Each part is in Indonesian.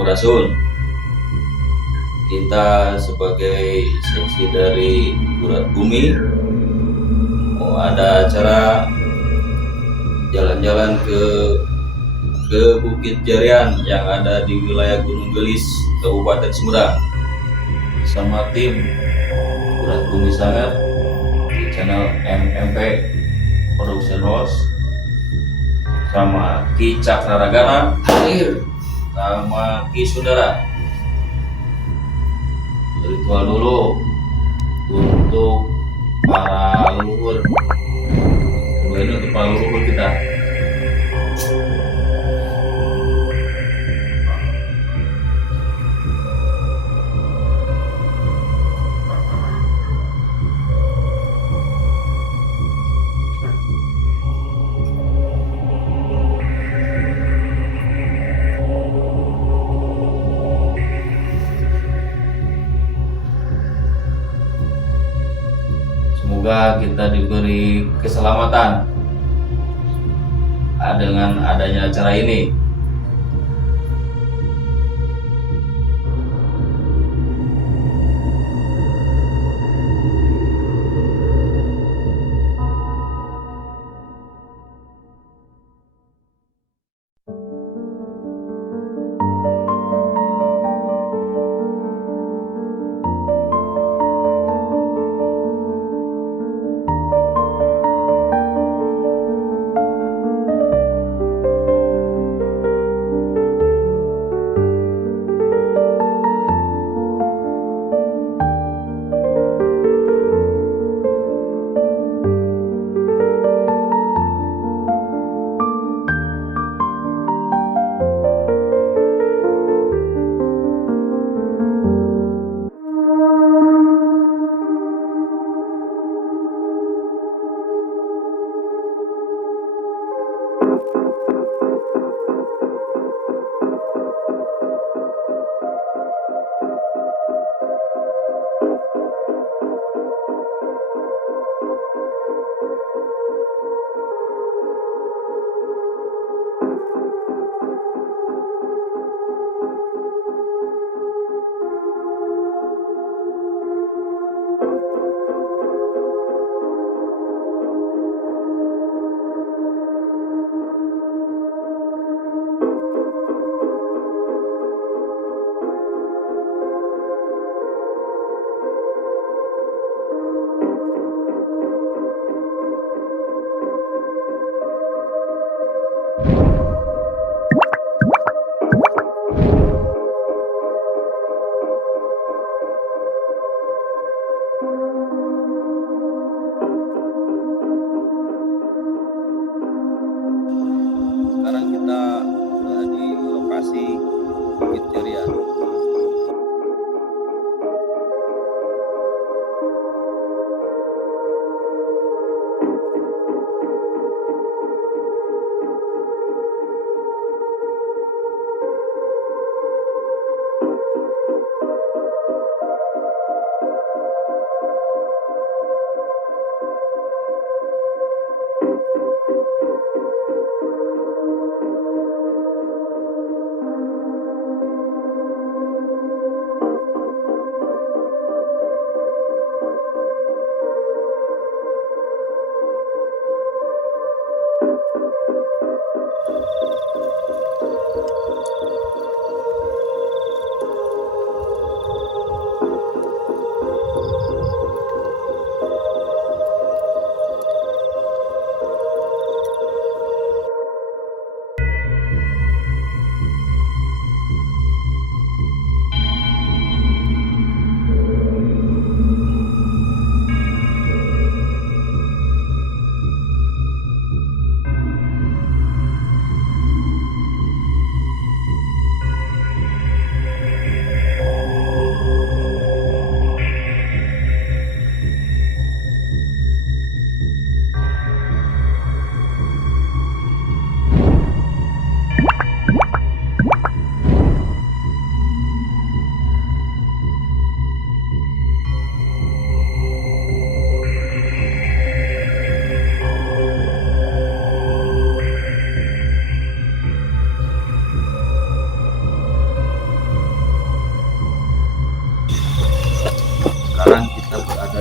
Sampurasun. Kita sebagai seksi dari Urat Bumi mau ada acara jalan-jalan ke Bukit Jarian yang ada di wilayah Gunung Gelis, Kabupaten Sumedang, sama tim Urat Bumi Sangat di channel MMP Production House, sama Ki Cakraragana sama Ki Sudara. Ritual dulu untuk para leluhur. Ini untuk para leluhur kita. Semoga kita diberi keselamatan dengan adanya acara ini.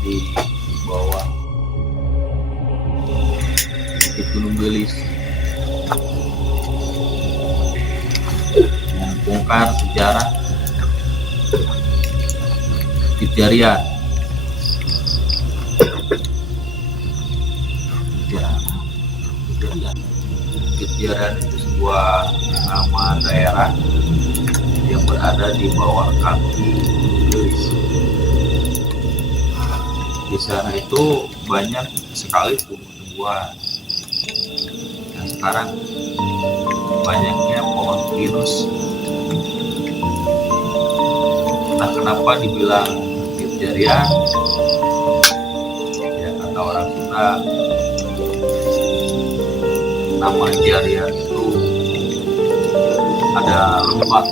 di bawah Bukit Gunung Gelis, membongkar sejarah Bukit Jarian. Bukit Jarian itu sebuah nama daerah yang berada di bawah kaki Gunung Gelis. Di sana itu banyak sekali tumbuh-tumbuhan. Dan sekarang banyaknya pohon pinus. Entah kenapa dibilang Bukit Jarian, ya kata orang Sunda, nama Jarian itu ada lembah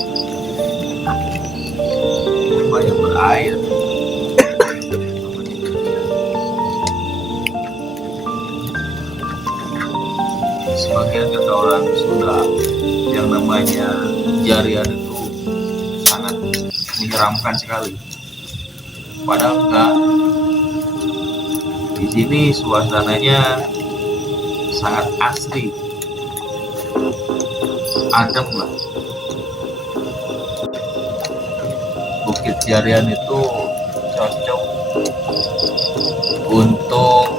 yang berair. Sebagian kata orang Sunda, yang namanya Jarian itu sangat menyeramkan sekali. Padahal enggak. Di sini suasananya sangat asri, adem lah. Bukit Jarian itu cocok untuk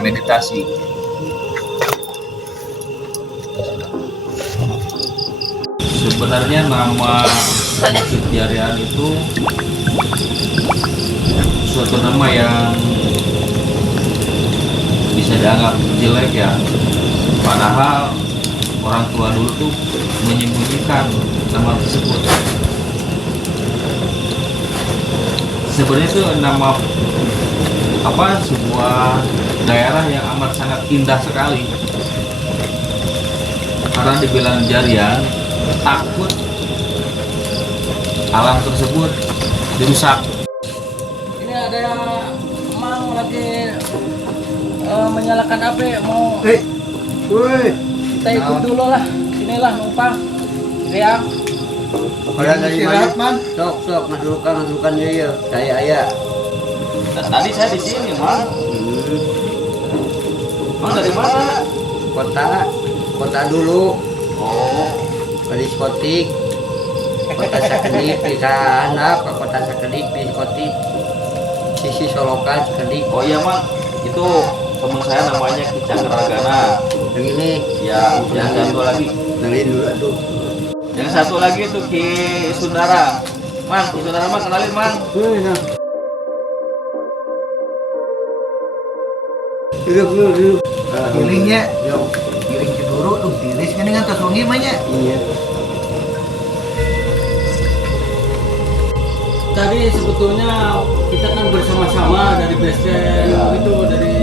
meditasi. Sebenarnya nama Bukit Jarian itu suatu nama yang bisa dianggap jelek ya, padahal orang tua dulu tuh menyembunyikan nama tersebut. Sebenarnya itu nama sebuah daerah yang amat sangat indah sekali. Karena dibilang Jarian, takut alam tersebut dirusak. Ini ada yang emang lagi menyalakan api, mau kita ikut dulu lah, sinilah numpang riang. Kalau dari mana man? Sok ngasurukan dia, saya ayah. Tadi saya di sini, Mang. Mang dari mana? Kota dulu. Oh, Ke diskotik. Kota Sakedik bisa handap ke kota Sakedik diskotik. Sisi Solokan Sakedik. oh iya, Mang. Itu teman saya namanya Ki Cakragana. Yang ini Ya, yang satu lagi. dari dulu tuh. Yang satu lagi tuh Ki Sundara. Mang, Ki Sundara, Mang, kenalin, Mang. Duduk. Giringnya, giring ceduru tuh tiris kan dengan tas wangi banyak. Iya. Tadi sebetulnya kita kan bersama-sama dari base camp itu dari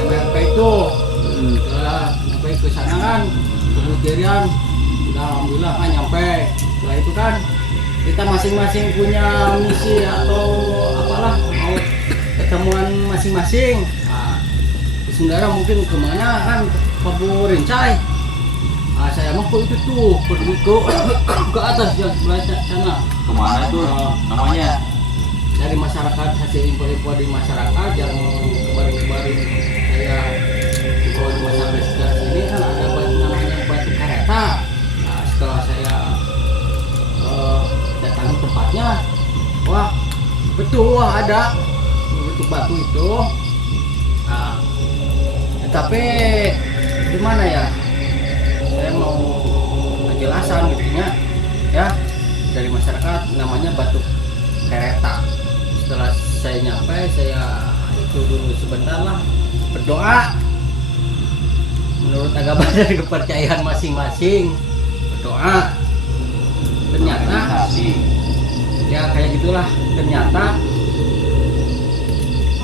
MRK itu. Setelah sampai ke sana kan, Bukit Jarian, udah alhamdulillah kan nyampe. Setelah itu kan kita masing-masing punya misi atau apalah, mau ketemuan masing-masing. Nah, di Sundara mungkin kemana kan, Pabu Rincai. Nah, saya mau itu tuh pergi ke atas yang sebelah sana. Kemana tuh namanya? Dari masyarakat, hasil info-info di masyarakat yang kemarin-kemarin saya info di masyarakat sekitar sini kan ada namanya batu kereta. Nah, setelah saya datangi tempatnya, wah betul ada batu itu. Nah, tapi gimana ya? Saya mau penjelasan gitu ya dari masyarakat, namanya batu kereta. Setelah saya nyampe, saya itu dulu sebentar lah berdoa menurut agama dan kepercayaan masing-masing, berdoa. Ternyata ya kayak gitulah, ternyata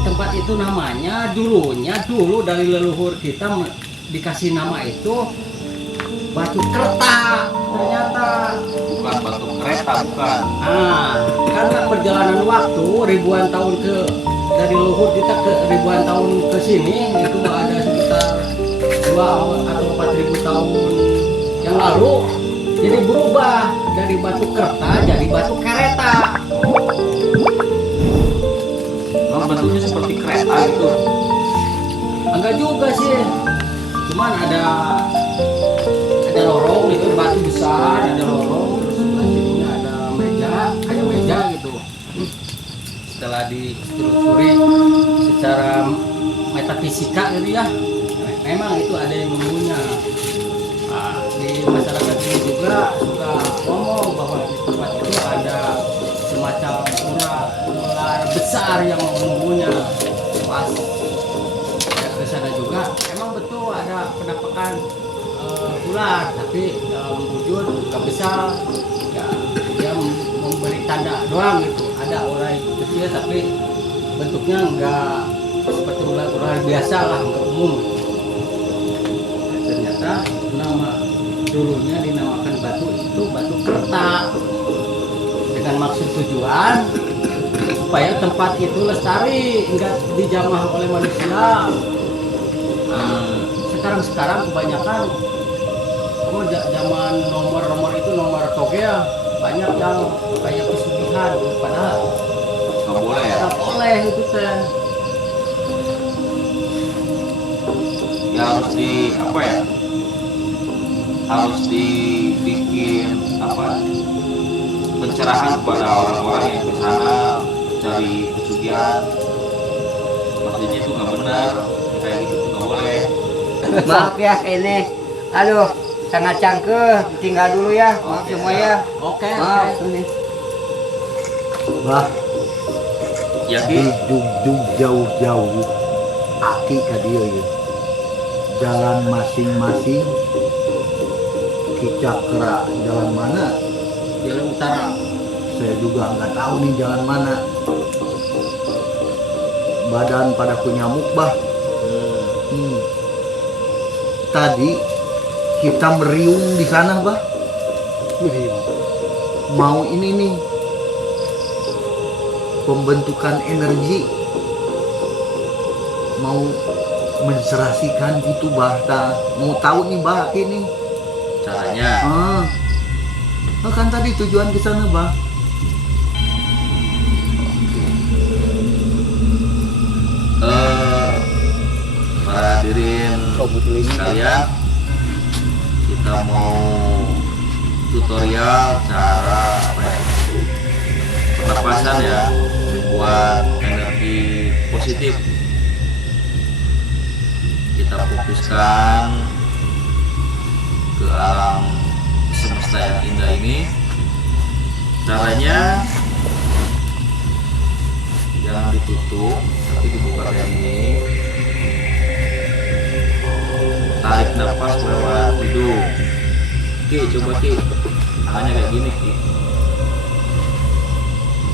tempat itu namanya dulu dari leluhur kita dikasih nama itu batu kereta. Ternyata Bukan batu kereta, bukan. Karena perjalanan waktu ribuan tahun dari leluhur kita ke ribuan tahun ke sini, itu ada sekitar 2 atau 4.000 tahun yang lalu, jadi berubah dari batu kereta jadi batu kereta. enggak juga sih. Cuman ada lorong itu batu besar, ada lorong, terus sebelah sininya ada meja, kayak meja gitu. Setelah ditelusuri secara metafisika gitu ya, memang itu ada yang menunggunya. Nah, di masyarakat ini juga suka ngomong bahwa di tempat itu ada semacam ular besar yang menunggunya. Pas saya ke sana juga, emang betul ada penampakan ular, tapi dalam wujud gak besar, ya dia memberi tanda doang gitu. Ada ular kecil tapi bentuknya enggak seperti ular biasa lah, enggak umum. Ternyata nama dulunya dinamakan batu itu batu kerta dengan maksud tujuan supaya tempat itu lestari, enggak dijamah oleh manusia. Sekarang kebanyakan zaman nomor itu nomor togel banyak yang kayak pesugihan, padahal nggak boleh ya. nggak boleh itu teh. Ya harus di apa ya, harus dibikin apa, pencerahan kepada orang-orang yang ke sana cari pesugihan. Maksudnya itu nggak benar, kayak gitu tuh nggak boleh. Maaf ya ini, aduh sangat cangkeh, tinggal dulu ya, maaf semua ya. Oke. Maaf ini. Bah, Ya Ki, dug jauh-jauh aki ka dia ya. Jalan masing-masing kita kera jalan mana? Jalan utara. Saya juga nggak tahu nih jalan mana. Badan pada punyamuk bah. Tadi kita meriung di sana bah. Mau ini nih pembentukan energi, mau menserasikan gitu bah. Mau tahu nih bah ini caranya kan tadi tujuan ke sana bah. para hadirin sekalian, kita mau tutorial cara apa ya, pernapasan ya, membuat energi positif. Kita fokuskan ke alam semesta yang indah ini. Caranya jangan ditutup tapi dibuka kayak ini. Tarik nafas lewat hidung. Ki, coba Ki, tangannya kayak gini Ki.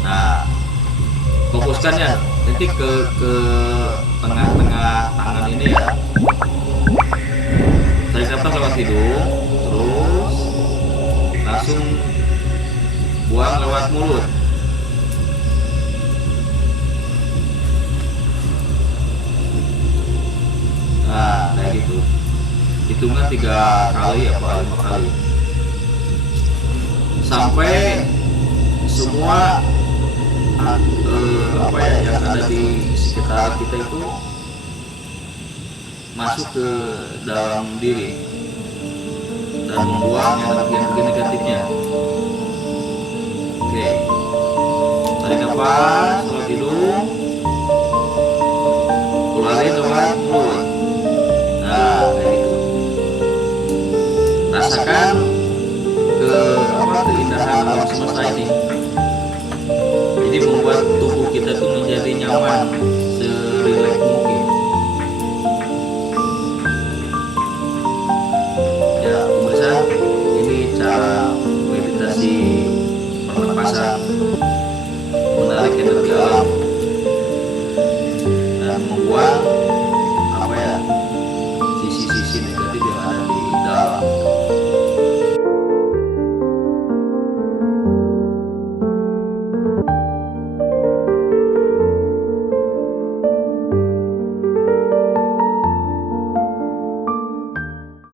Nah, fokuskan ya, nanti ke tengah-tengah tangan ini ya. Tarik nafas lewat hidung, terus langsung buang lewat mulut. Nah, kayak gitu. Hitungan 3 kali apa 5 kali sampai semua apa ya yang ada di sekitar kita itu masuk ke dalam diri dan membuang energi negatifnya. Oke, tarik nafas lewat hidung, keluarin lewat mulut. Nah, kayak gitu. Rasakan keindahan alam semesta ini. Jadi membuat tubuh kita tuh menjadi nyaman.